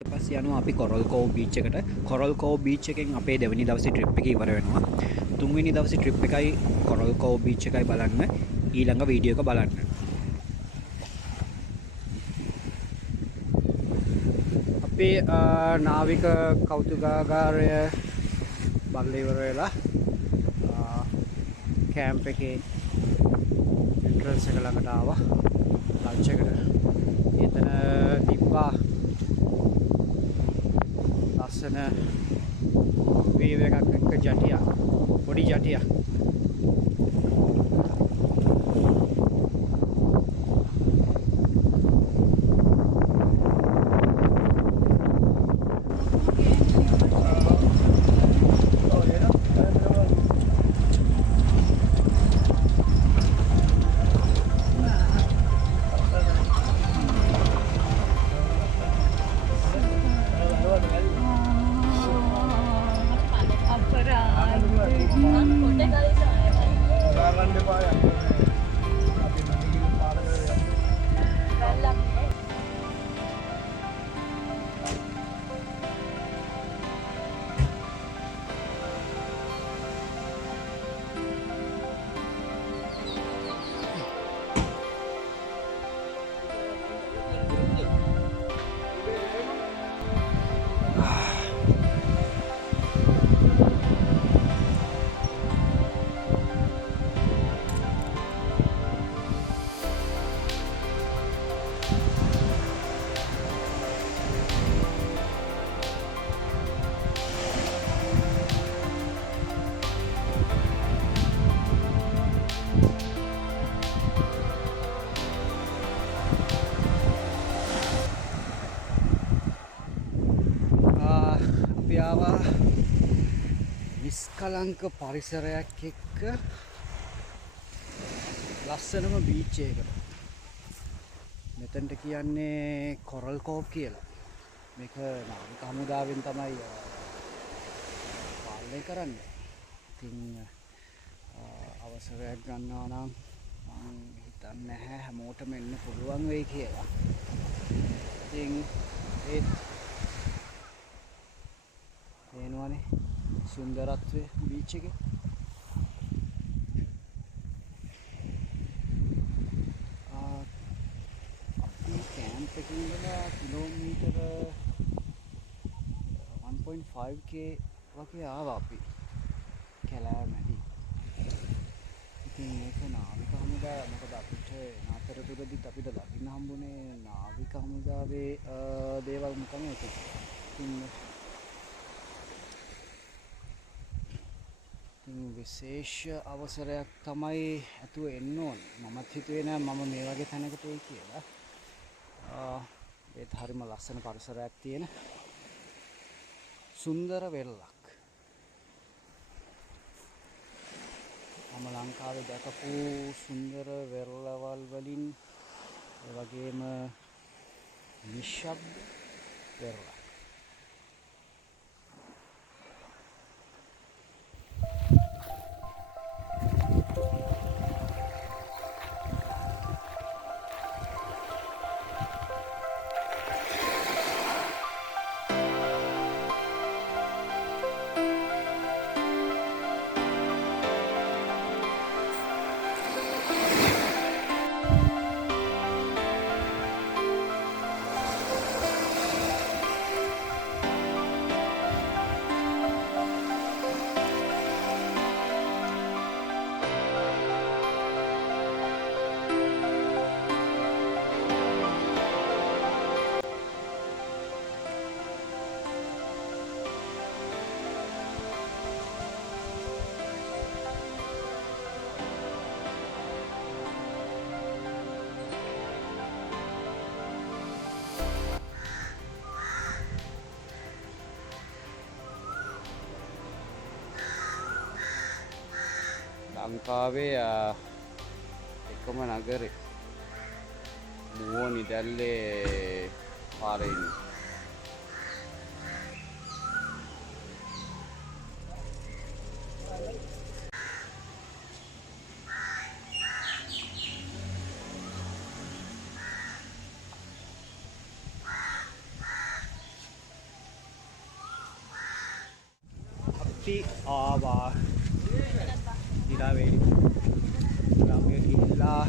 පස්සේ යනවා අපි කොරල් කෝව් බීච් එකට. කොරල් කෝව් බීච් එකෙන් අපේ දෙවෙනි දවසේ ට්‍රිප් එක ඉවර වෙනවා. තුන්වෙනි දවසේ ට්‍රිප් එකයි කොරල් කෝව් බීච් එකයි බලන්න. ඊළඟ වීඩියෝ එක බලන්න. අපේ නාවික කෞතුකාගාරය බලලා ඉවර වෙලා කැම්ප් එකේ එන්ට්‍රන්ස් එක ළඟට ආවා. ලන්ච් එකට. එතන තිබ්බා ලස්සන වේව් එකක් එක්ක ජටියක්, පොඩි ජටියක්. අපි ආවා නිස්කලංක පරිසරයක් එක්ක ලස්සනම බීච් එකකට. මෙතනට කියන්නේ කොරල් කෝව් කියලා. මේක නාවික හමුදාවෙන් තමයි පාලනය කරන්නේ. ඉතින් අවසරයක් ගන්නවා නම් මම හිතන්නේ නැහැ හැමෝටම එන්න පුළුවන් වෙයි කියලා. ඉතින් ඒත් එනවනේ සුන්දරත්වය බීච් එකේ. අපි කැම්ප් එකේ ඉඳලා කිලෝමීටර 1.5k වගේ ආවා අපි කැලෑමැදි. ඉතින් මේක නාවික හමුදා මොකද අපිට අතරතුරදිත් අපිට ලබින්න හම්බුනේ නාවික හමුදාවේ දේවල් මොකක්ද ඒක. ඉතින් විශේෂ අවසරයක් තමයි ඇතුව එන්න ඕනේ. මමත් හිතුවේ නෑ මම මේ වගේ තැනකට එයි කියලා. ඒත් හරිම ලස්සන පරිසරයක් තියෙන සුන්දර වෙරළක්. මම ලංකාවේ දැකපු සුන්දර වෙරළවල් වලින් ඒ වගේම නිශ්ශබ්ද වෙරළක්. ලංකාවේ එකම නගරේ මුව නිදැල්ලේ පාරේ ඉන්නේ. අපි ආවා ඉරා වේලි ගාමේ ගිහිල්ලා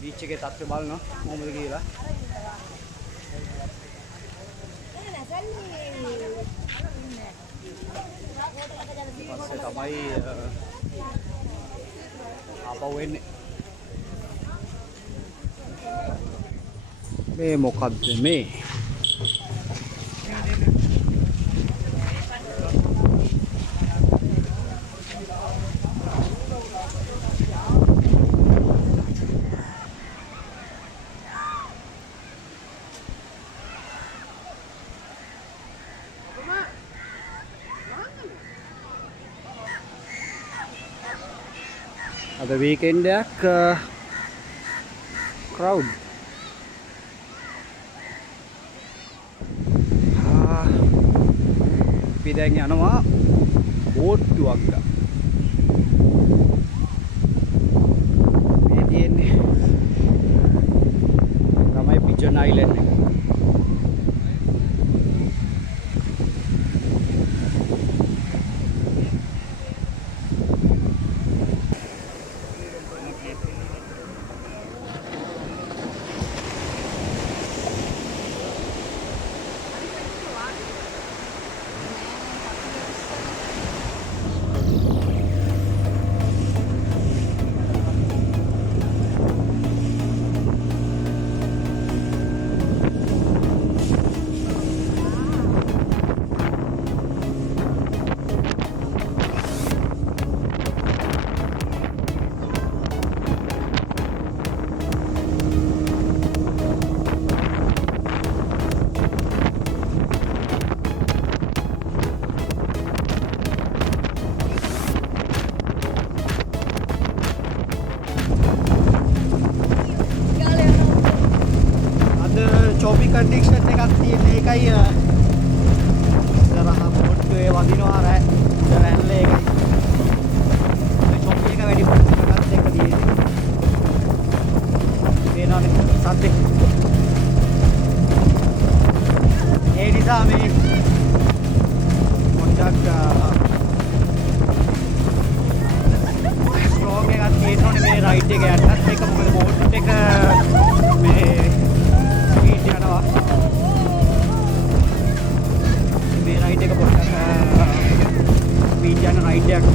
බීච් එකේ තත්ත්වය බලනවා කොහොමද කියලා. පස්සේ තමයි ආපහු එන්නේ. මේ මොකද්ද මේ? අද වීකෙන්ඩ් එකක් crowd අපි දැන් යනවා බෝට්ටුවක් ගන්න. මේ තියෙන්නේ තමයි පිජන් අයිලන්ඩ් එක. චොපි කන්ඩිෂන් එකක් තියෙන එකයි ඉස්සරහ බෝට්ටුවේ වදිනවා රැල්ල එකයි. මේ චොපි එක වැඩි පොඩ්ඩක් එක තියෙන්නේ. පේනවනේ සද්දේ. ඒ නිසා මේ පොඩ්ඩක් ස්ට්‍රෝක් එකක් තියෙනවනේ මේ රයිඩ් එක යන්නත් ඒක මොකද බෝට් එක මේ මේ රයිඩ් එක පොඩ්ඩක් ස්පීඩ් යන රයිඩ් එකක්.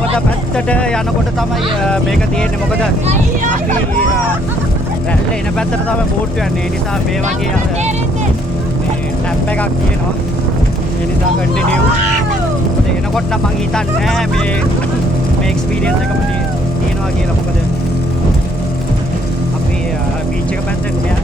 ගොඩක් පැත්තට යනකොට තමයි මේක තියෙන්නේ. මොකද අපි රැල්ල එන පැත්තට තමයි බෝට් යන්නේ. ඒ නිසා මේ වගේ මේ ටැප් එකක් තියෙනවා. ඒ නිසා කන්ටිනියු එනකොට නම් මං හිතන්නේ මේ එක්ස්පීරියන්ස් එකම තියෙනවා කියලා. මොකද අපි බීච් එක පැත්තට යන්නේ.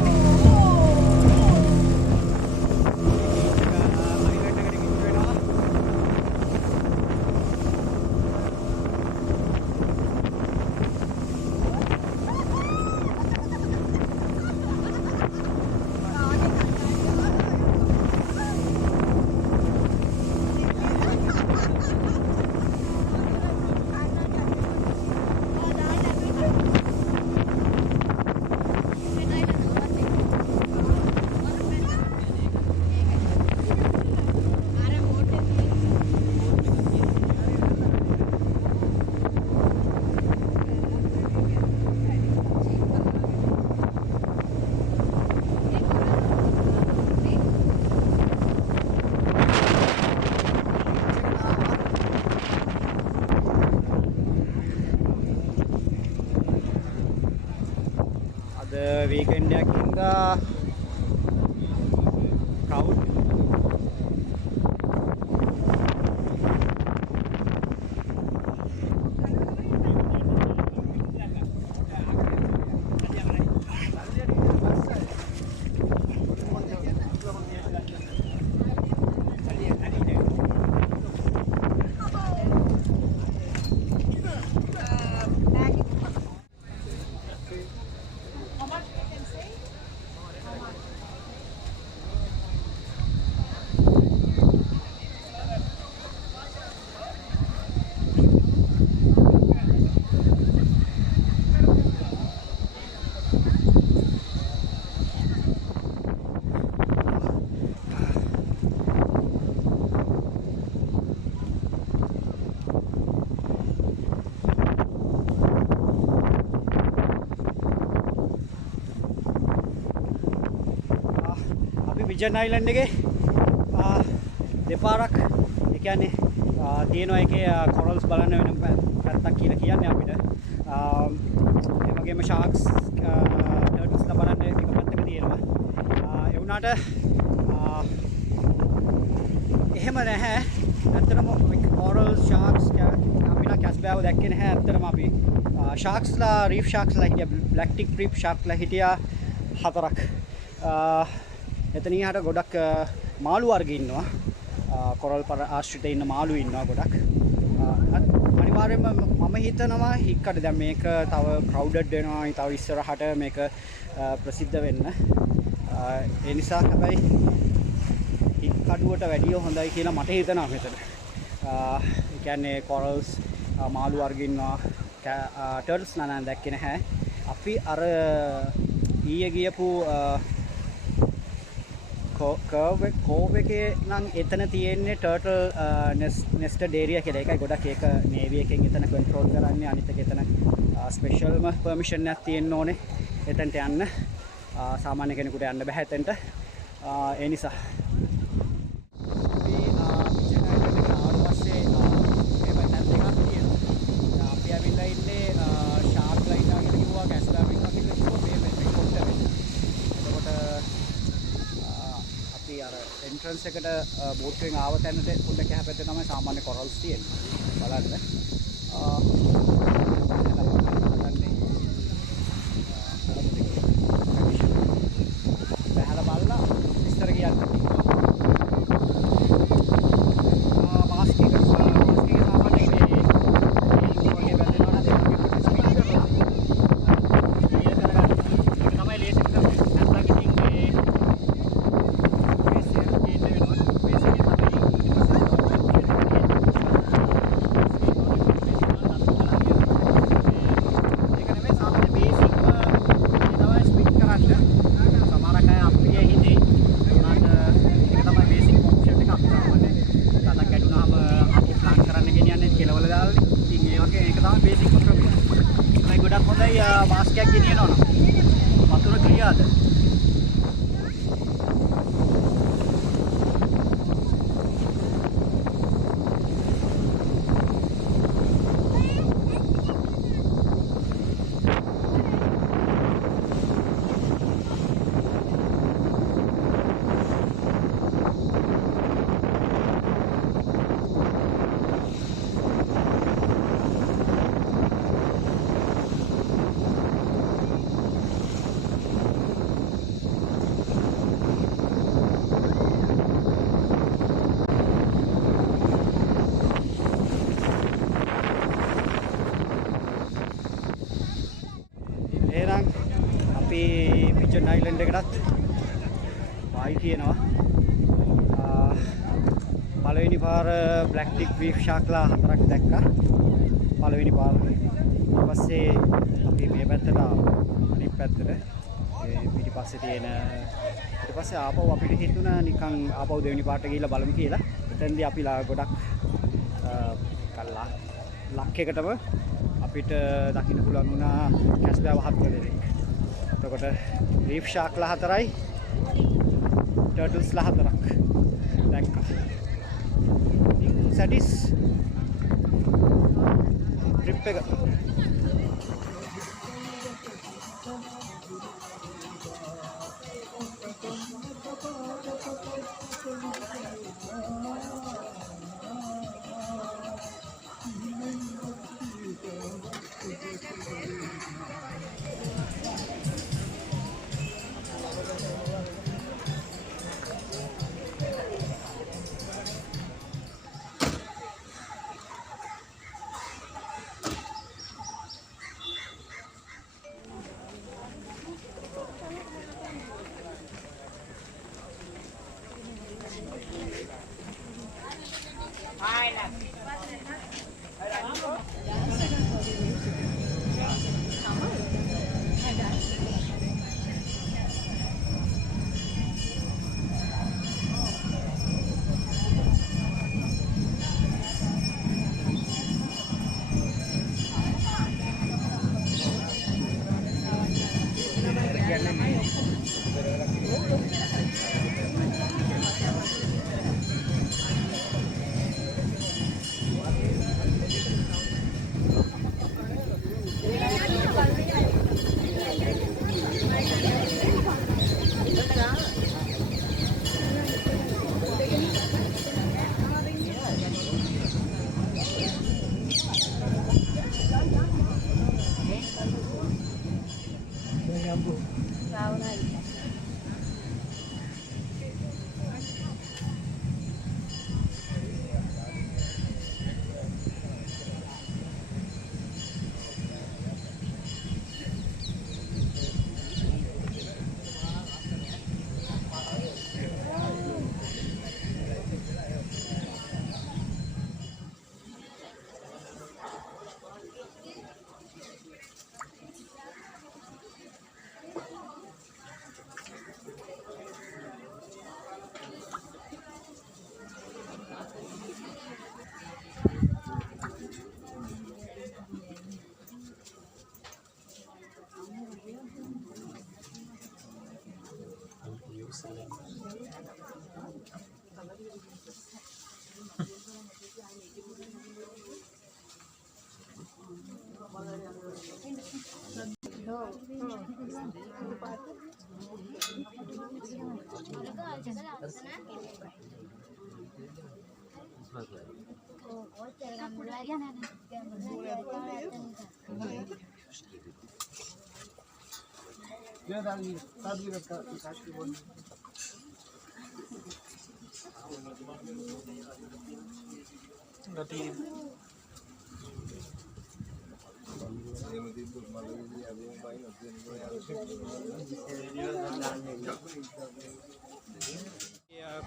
weekend එකක් හින්දා crowd පිජන් අයිලන්ඩ් එකේ දෙපාරක් ඒ කියන්නේ තියෙනවා එකේ කොරල්ස් බලන්න වෙන පැත්තක් කියලා කියන්නේ අපිට. ඒ වගේම ෂාක්ස් ටර්ටල්ස්ලා බලන්න එක පැත්තක තියෙනවා. ඒ වුණාට එහෙම නැහැ. ඇත්තටම කොරල්ස් ෂාක්ස් අපිලා කැස්බෑව දැක්කේ නැහැ. ඇත්තටම අපි ෂාක්ස්ලා රීෆ් ෂාක්ස්ලා හිටියා බ්ලැක් ටික් රීෆ් ෂාක්ස්ලා හිටියා 4ක්. එතනින් එහාට ගොඩක් මාළු වර්ග ඉන්නවා. කොරල් ආශ්‍රිත ඉන්න මාළු ඉන්නවා ගොඩක්. අනිවාර්යයෙන්ම මම හිතනවා හික්කඩ දැන් මේක තව ක්‍රවුඩඩ් වෙනවා. තව ඉස්සරහට මේක ප්‍රසිද්ධ වෙන්න. ඒ නිසා හැබැයි හික්කඩුවට වැඩිය හොඳයි කියලා මට හිතෙනවා මෙතන. ඒ කියන්නේ කොරල්ස් මාළු වර්ග ඉන්නවා. ටර්ටල්ස් නෑ දැක්කේ නැහැ. අපි අර ඊයේ ගියපු කෝව් එකේ නම් එතන තියෙන්නේ ටර්ටල් නෙස්ටඩ් ඒරියා කියලා. ඒකයි ගොඩක් ඒක නේවි එකෙන් එතන කන්ට්‍රෝල් කරන්නේ. අනිත් එක එතන ස්පෙෂල්ම පර්මිෂන් එකක් තියෙන්න ඕනේ එතනට යන්න. සාමාන්‍ය කෙනෙකුට යන්න බෑ එතනට. ඒ නිසා අපි ඇවිල්ලා ඉන්නේ ෂාර්ක් ලයින් එකකට කිව්වා කැස්බෑව ඉන්නවා කියලා කිව්වා මේ කොට වෙන්න. එතකොට අපි අර එන්ට්‍රන්ස් එකට බෝට් එකෙන් ආව තැනට පොඩ්ඩක් එහා පැත්තේ තමයි සාමාන්‍ය කොරල්ස් තියෙන්නේ. බලන්න. බහලා බලලා විස්තර කියන්න. මාස්ක් එක සාමාන්‍යයෙන් මාස්ක් එකක් ගෙනියනවා නම් වතුර ක්ලියර්ද? එහෙනම් අපි පිජන් අයිලන්ඩ් එකටත් බයි කියනවා. පළවෙනි පාර බ්ලැක් ටික් රීෆ් ෂාක්ලා 4ක් දැක්කා. පළවෙනි පාර. ඊට පස්සේ අපි මේ පැත්තට අනිත් පැත්තට පිටිපස්සේ තියෙන ඊට පස්සේ ආපහු අපිට හිතුණා නිකන් ආපහු දෙවෙනි පාරට ගිහිල්ලා බලමු කියලා. එතෙන්දී අපි ගොඩක් කල්ලා ලක් එකටම අපිට දකින්න පුළුවන් වුණා කැස්බෑව 7 දෙනෙක්. එතකොට රීෆ් ෂාක්ලා 4යි ටර්ටල්ස්ලා 4ක් දැක්කා. සැටිස් ට්‍රිප් එක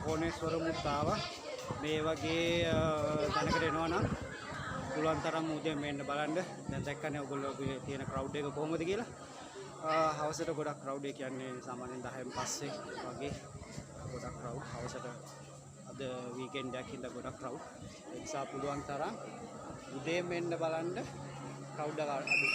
කෝණේශ්වර මුත්තාව මේ වගේ තැනකට එනවා නම් පුළුවන් තරම් උදේම එන්න බලන්න. දැන් දැක්කනේ ඔයගොල්ලෝගේ තියෙන ක්‍රවුඩ් එක කොහොමද කියලා. හවසට ගොඩක් ක්‍රවුඩ් එක කියන්නේ සාමාන්‍යයෙන් 10න් පස්සේ වගේ ගොඩක් ක්‍රවුඩ්. හවසට අද වීකෙන්ඩ් එකක් හින්දා ගොඩක් ක්‍රවුඩ්. ඒ නිසා පුළුවන් තරම් උදේම එන්න බලන්න ක්‍රවුඩ් එක අඩු.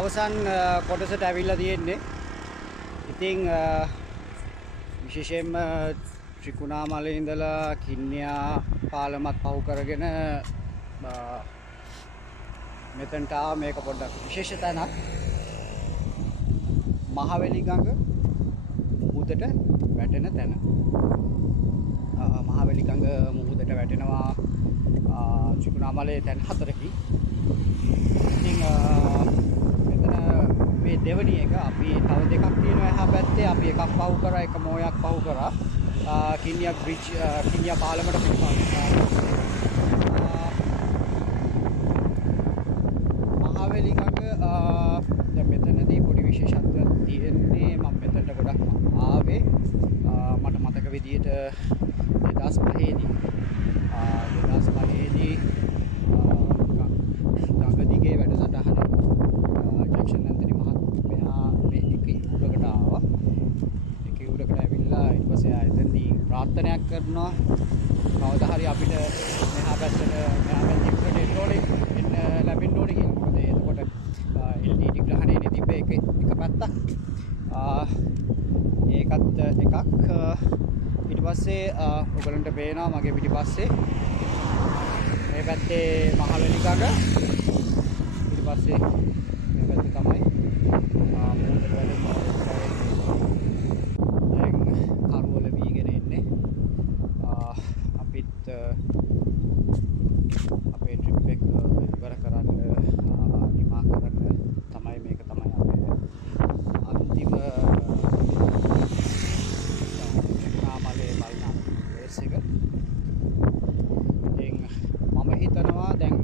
අවසන් කොටසට ඇවිල්ලා තියෙන්නේ. ඉතින් විශේෂයෙන්ම ත්‍රිකුණාමලේ ඉඳලා කින්නියා පාලමත් පහු කරගෙන මෙතනට මේක පොඩ්ඩක් විශේෂ තැනක්. මහවැලි ගඟ මුහුදට වැටෙන තැන. මහවැලි ගඟ මුහුදට වැටෙනවා ත්‍රිකුණාමලේ තැන් 4කින්. ඉතින් මේ දෙවනි එක අපි තව දෙකක් තියෙනවා එහා පැත්තේ. අපි එකක් පහු කරා, එක මොයක් පහු කරා. කින්නියා බ්‍රිජ් කින්නියා පාලමට මහවැලි ගඟ දැන් මෙතනදී පොඩි විශේෂත්වයක් තියෙන්නේ. මම මෙතනට ගොඩක් ආවේ මට මතක විදියට 2005 දී ගඟ දිගේ වැඩසටහන ජැක්සන් ඇන්තනි මහත්මයා මේ එක උඩකට ආවා. එක උඩකට ඇවිල්ලා ඊට පස්සේ ආයතනදී ප්‍රාර්ථනාවක් කරනවා කවදා හරි අපිට මෙහා පැත්තට ඉක්මනට එන්න ඕනේ ලැබෙන්න ඕනේ කියලා. මොකද එතකොට LTT ග්‍රහණයනේ තිබ්බේ එක පැත්තක්. ඒකත් එකක්. ඊට පස්සේ ඔයගලන්ට පේනවා මගේ පිටිපස්සේ මේ පැත්තේ මහවැලි ගඟ. ඊට පස්සේ මේ පැත්තේ තමයි මුහුදට වැටෙන්නේ. දැන් කරවල වීගෙන එන්නේ. අපිත් අපේ ට්‍රිප් එක ඉවර කරන්න නිමා කරන්න තමයි මේක තමයි අපේ අන්තිම ත්‍රිකුණාමලේ බලන රේස් එක. ඉතින් මම හිතනවා දැන්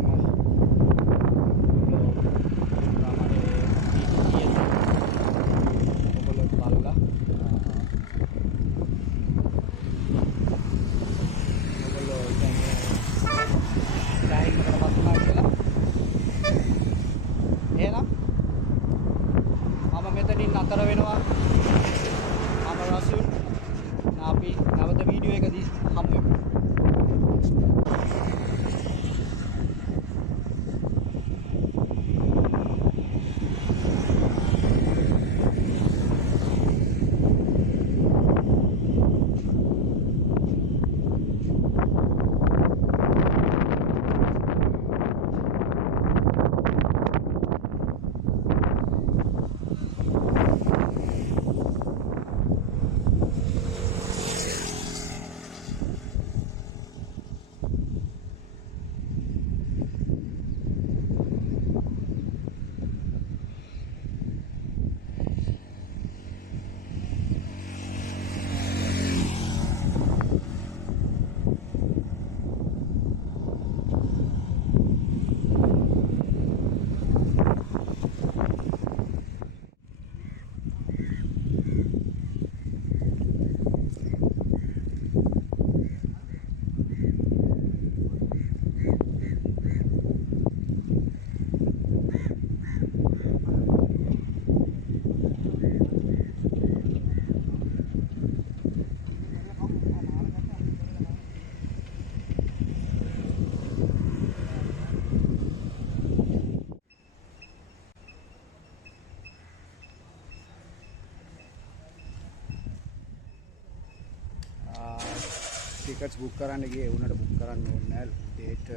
ටිකට්ස් බුක් කරන්න ගියේ උනට බුක් කරන්න ඕනේ නැහැ. ඩේට්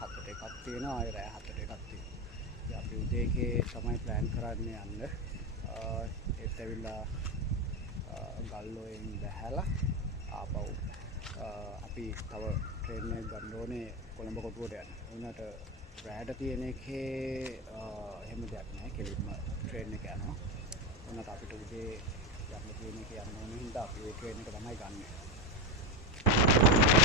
7ට එකක් තියෙනවා. ආයෙ රෑ 7ට එකක් තියෙනවා. අපි උදේ එකේ තමයි ප්ලෑන් කරන්නේ යන්න. ඒත් ඇවිල්ලා ගල්ලෝයෙන් බැහැලා ආපහු අපි තව ට්‍රේන් එකක් ගන්න ඕනේ කොළඹ කොටුවට යන්න. උනට රෑට තියෙන එකේ එහෙම දෙයක් නැහැ. කෙලින්ම ට්‍රේන් එක යනවා. උනට අපිට උදේ යන්න තියෙන එක යන්න ඕනේ හින්දා අපි ඒ ට්‍රේන් එක තමයි ගන්නේ. Kami